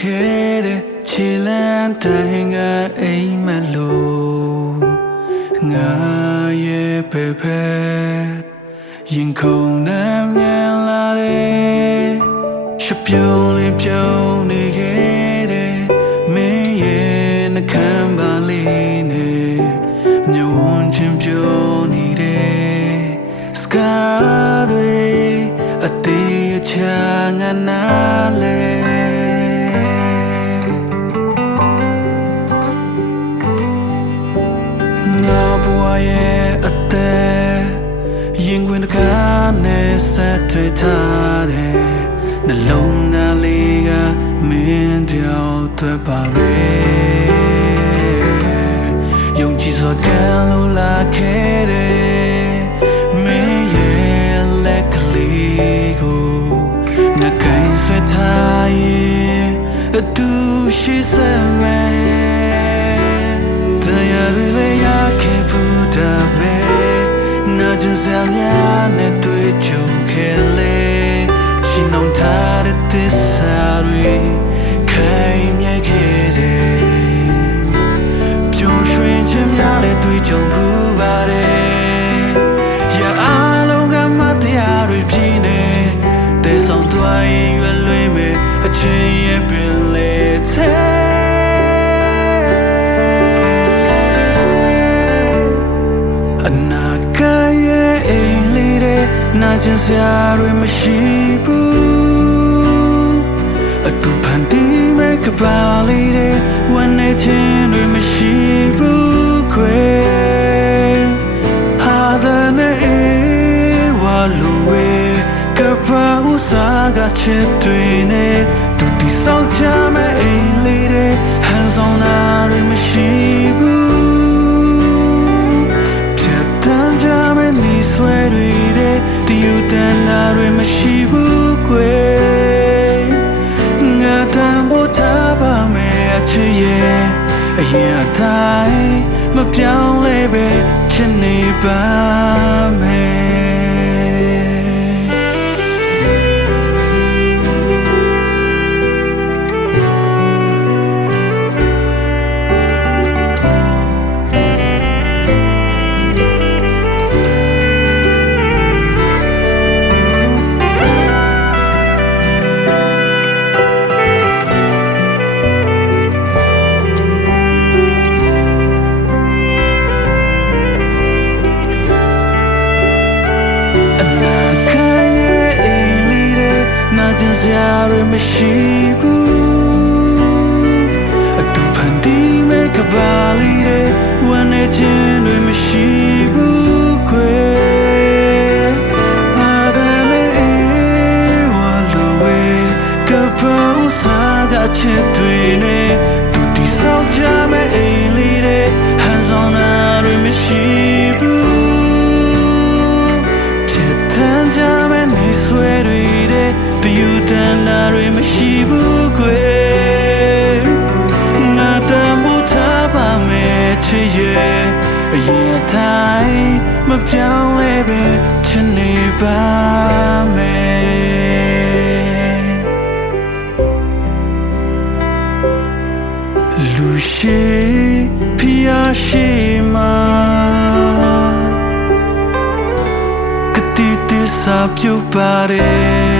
ခဲ့တဲ့ခြေလမ်းတိုင်းကအိမ်မလို့ငါရဲ့ဖေဖေရင်ခုန်နှမ်းမြန်လာတဲ့ရှပြုံးလေးပြုံးနေခဲ့တဲ့မင်းရဲ့နှကမ်းပါလေးနဲ့မျက်ဝန်းချင်းပြောနေတဲ့စကားတွေအတေးအချာငါနားလဲအသက်ရင်ခွင်တကားနဲ့ဆက်ထွေးထားတဲ့နှလုံးသားလေးကမင်းတယောက်တွေ့ပါပဲယုံကြည်စွာခံလို့လာခဲ့တဲ့မင်းရဲ့လက်ကလေးကိုငါကိုင်းဆွဲထားရင်အတူရှိစမယ်တရားတွေရခဲ့ဘူးတာပဲနာကျင်စရာများနဲ့တွေ့ကြုံခဲ့လေရှင်းအောင်ထားတဲ့သစ္စာတွေခိုင်မြဲခဲ့တယ်ပျော်ရွှင်ခြင်းများနဲ့တွေ့ကြုံဘူးပါတယ်ရအားလုံးကမတရားတွေပြင်းနေတဲ့ဆောင်သွားရင်ရွယ်လွင်မဲ့အချင်းရဲ့ပင်လေနာကျင်စရာတွေမရှိဘူးအတူဖန်တီးမဲ့ကပါလေးတွေဝန်နေခြင်းတွေမရှိဘူးခွေဟာတဲ့နေဝါလူဝေကပါဥစားကချစ်တွေနဲ့တူတီဆောင်ချမဲ့အိမ်လေးတွေဟန်ဆောင်တာတွေမရှိဘူးဖြတ်တန်းကြမဲ့နေဆွဲတွေဒီယူတန်နာတွေမရှိဘူးကွယ်ငါတန်ဖို့ထားပါမယ်အချစ်ရဲ့အရင်အတိုင်းမပြောင်းလဲပဲချစ်နေပါမယ်ကျင်စရာတွေမရှိဘူးအတူဖန်တီးမဲ့ကပါလေးတွေဝန်နေခြင်းတွေမရှိဘူးခွေအားတဲ့လေးဝါလိုဝေကပါဥစားကချစ်တွေနဲ့တူတီဆောင်ကြမဲ့အိမ်လေးတွေဟန်ဆောင်တာတွေမရှိဘူးဖြစ်တန်းကြမဲ့နေဆွဲတွေဒီယူတန်နာတွေမရှိဘူးကွယ်ငါတန်ဖို့ထားပါမယ်ချစ်ရဲ့အရင်အတိုင်းမပြောင်းလဲပဲချစ်နေပါမယ်လူရှိဖျားရှိမှာကတိတစ္ဆာပြုတ်ပါတယ်